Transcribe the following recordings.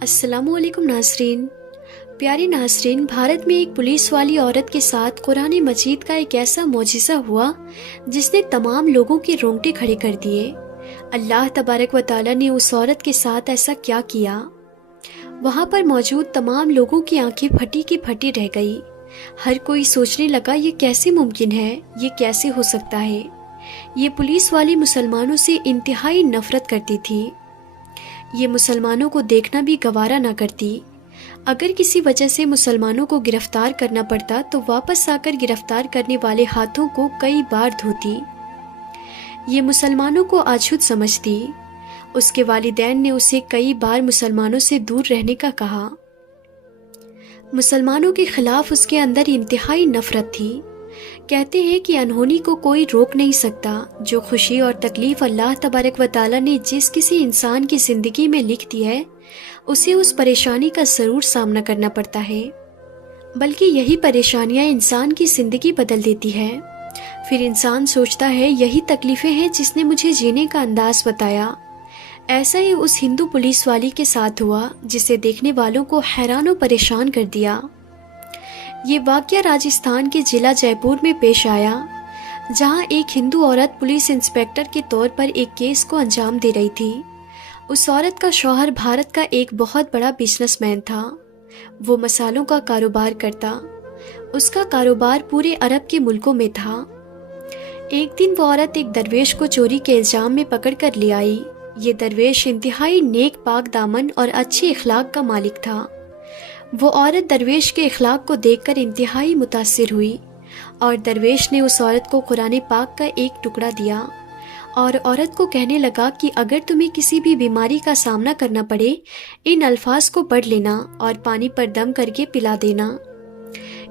السلام علیکم ناظرین۔ پیارے ناظرین، بھارت میں ایک پولیس والی عورت کے ساتھ قرآن مجید کا ایک ایسا معجزہ ہوا جس نے تمام لوگوں کے رونگٹے کھڑے کر دیے۔ اللہ تبارک و تعالی نے اس عورت کے ساتھ ایسا کیا کیا؟ وہاں پر موجود تمام لوگوں کی آنکھیں پھٹی کی پھٹی رہ گئی۔ ہر کوئی سوچنے لگا یہ کیسے ممکن ہے، یہ کیسے ہو سکتا ہے۔ یہ پولیس والی مسلمانوں سے انتہائی نفرت کرتی تھی۔ یہ مسلمانوں کو دیکھنا بھی گوارا نہ کرتی۔ اگر کسی وجہ سے مسلمانوں کو گرفتار کرنا پڑتا تو واپس آ کر گرفتار کرنے والے ہاتھوں کو کئی بار دھوتی۔ یہ مسلمانوں کو اچھوت سمجھتی۔ اس کے والدین نے اسے کئی بار مسلمانوں سے دور رہنے کا کہا۔ مسلمانوں کے خلاف اس کے اندر انتہائی نفرت تھی۔ کہتے ہیں کہ انہونی کو کوئی روک نہیں سکتا۔ جو خوشی اور تکلیف اللہ تبارک و تعالی نے جس کسی انسان کی زندگی میں لکھ دی ہے، اسے اس پریشانی کا ضرور سامنا کرنا پڑتا ہے، بلکہ یہی پریشانیاں انسان کی زندگی بدل دیتی ہے۔ پھر انسان سوچتا ہے یہی تکلیفیں ہیں جس نے مجھے جینے کا انداز بتایا۔ ایسا ہی اس ہندو پولیس والی کے ساتھ ہوا جسے دیکھنے والوں کو حیران و پریشان کر دیا۔ یہ واقعہ راجستھان کے ضلع جے پور میں پیش آیا، جہاں ایک ہندو عورت پولیس انسپیکٹر کے طور پر ایک کیس کو انجام دے رہی تھی۔ اس عورت کا شوہر بھارت کا ایک بہت بڑا بزنس مین تھا۔ وہ مسالوں کا کاروبار کرتا۔ اس کا کاروبار پورے عرب کے ملکوں میں تھا۔ ایک دن وہ عورت ایک درویش کو چوری کے الزام میں پکڑ کر لے آئی۔ یہ درویش انتہائی نیک پاک دامن اور اچھے اخلاق کا مالک تھا۔ وہ عورت درویش کے اخلاق کو دیکھ کر انتہائی متاثر ہوئی اور درویش نے اس عورت کو قرآن پاک کا ایک ٹکڑا دیا اور عورت کو کہنے لگا کہ اگر تمہیں کسی بھی بیماری کا سامنا کرنا پڑے، ان الفاظ کو پڑھ لینا اور پانی پر دم کر کے پلا دینا۔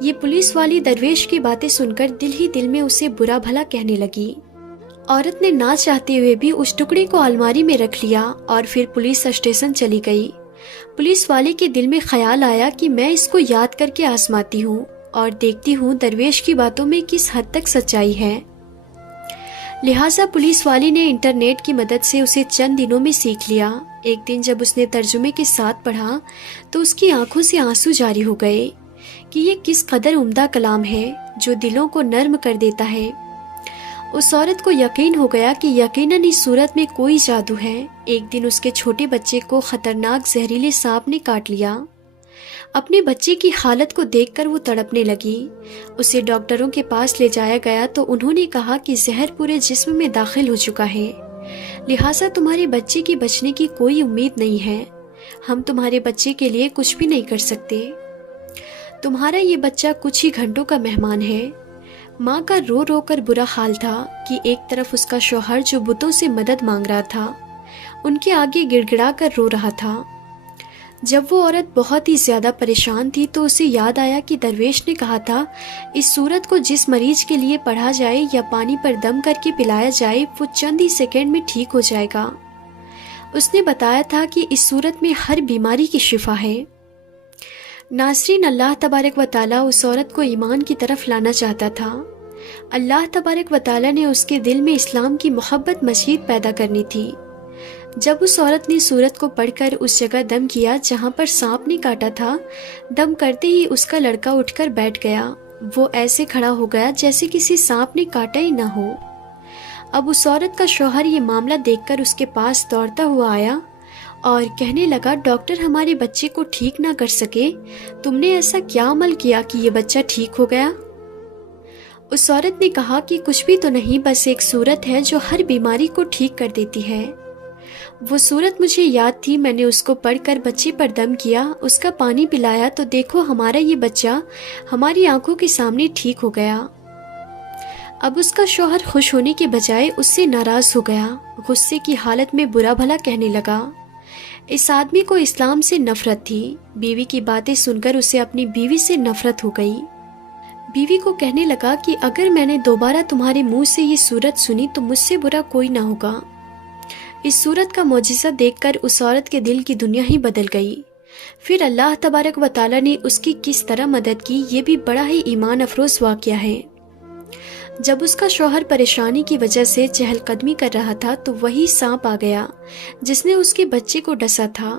یہ پولیس والی درویش کی باتیں سن کر دل ہی دل میں اسے برا بھلا کہنے لگی۔ عورت نے نہ چاہتے ہوئے بھی اس ٹکڑے کو الماری میں رکھ لیا اور پھر پولیس اسٹیشن چلی گئی۔ پولیس والے کے دل میں خیال آیا کہ میں اس کو یاد کر کے آزماتی ہوں اور دیکھتی ہوں درویش کی باتوں میں کس حد تک سچائی ہے۔ لہٰذا پولیس والی نے انٹرنیٹ کی مدد سے اسے چند دنوں میں سیکھ لیا۔ ایک دن جب اس نے ترجمے کے ساتھ پڑھا تو اس کی آنکھوں سے آنسو جاری ہو گئے کہ یہ کس قدر عمدہ کلام ہے جو دلوں کو نرم کر دیتا ہے۔ اس عورت کو یقین ہو گیا کہ یقیناً اس صورت میں کوئی جادو ہے۔ ایک دن اس کے چھوٹے بچے کو خطرناک زہریلے سانپ نے کاٹ لیا۔ اپنے بچے کی حالت کو دیکھ کر وہ تڑپنے لگی۔ اسے ڈاکٹروں کے پاس لے جایا گیا تو انہوں نے کہا کہ زہر پورے جسم میں داخل ہو چکا ہے، لہٰذا تمہارے بچے کی بچنے کی کوئی امید نہیں ہے۔ ہم تمہارے بچے کے لیے کچھ بھی نہیں کر سکتے۔ تمہارا یہ بچہ کچھ ہی گھنٹوں کا مہمان ہے۔ ماں کا رو رو کر برا حال تھا کہ ایک طرف اس کا شوہر جو بتوں سے مدد مانگ رہا تھا، ان کے آگے گڑ گڑا کر رو رہا تھا۔ جب وہ عورت بہت ہی زیادہ پریشان تھی تو اسے یاد آیا کہ درویش نے کہا تھا اس صورت کو جس مریض کے لیے پڑھا جائے یا پانی پر دم کر کے پلایا جائے وہ چند ہی سیکنڈ میں ٹھیک ہو جائے گا۔ اس نے بتایا تھا کہ اس صورت میں ہر بیماری کی شفا ہے۔ ناظرین، اللہ تبارک و تعالیٰ اس عورت کو ایمان کی طرف لانا چاہتا تھا۔ اللہ تبارک و تعالیٰ نے اس کے دل میں اسلام کی محبت مزید پیدا کرنی تھی۔ جب اس عورت نے سورت کو پڑھ کر اس جگہ دم کیا جہاں پر سانپ نے کاٹا تھا، دم کرتے ہی اس کا لڑکا اٹھ کر بیٹھ گیا۔ وہ ایسے کھڑا ہو گیا جیسے کسی سانپ نے کاٹا ہی نہ ہو۔ اب اس عورت کا شوہر یہ معاملہ دیکھ کر اس کے پاس دوڑتا ہوا آیا اور کہنے لگا، ڈاکٹر ہمارے بچے کو ٹھیک نہ کر سکے، تم نے ایسا کیا عمل کیا کہ یہ بچہ ٹھیک ہو گیا؟ اس عورت نے کہا کہ کچھ بھی تو نہیں، بس ایک صورت ہے جو ہر بیماری کو ٹھیک کر دیتی ہے۔ وہ صورت مجھے یاد تھی، میں نے اس کو پڑھ کر بچے پر دم کیا، اس کا پانی پلایا تو دیکھو ہمارا یہ بچہ ہماری آنکھوں کے سامنے ٹھیک ہو گیا۔ اب اس کا شوہر خوش ہونے کے بجائے اس سے ناراض ہو گیا، غصے کی حالت میں برا بھلا کہنے لگا۔ اس آدمی کو اسلام سے نفرت تھی۔ بیوی کی باتیں سن کر اسے اپنی بیوی سے نفرت ہو گئی۔ بیوی کو کہنے لگا کہ اگر میں نے دوبارہ تمہارے منہ سے یہ صورت سنی تو مجھ سے برا کوئی نہ ہوگا۔ اس صورت کا معجزہ دیکھ کر اس عورت کے دل کی دنیا ہی بدل گئی۔ پھر اللہ تبارک و تعالیٰ نے اس کی کس طرح مدد کی، یہ بھی بڑا ہی ایمان افروز واقعہ ہے۔ جب اس کا شوہر پریشانی کی وجہ سے چہل قدمی کر رہا تھا تو وہی سانپ آ گیا جس نے اس کے بچے کو ڈسا تھا،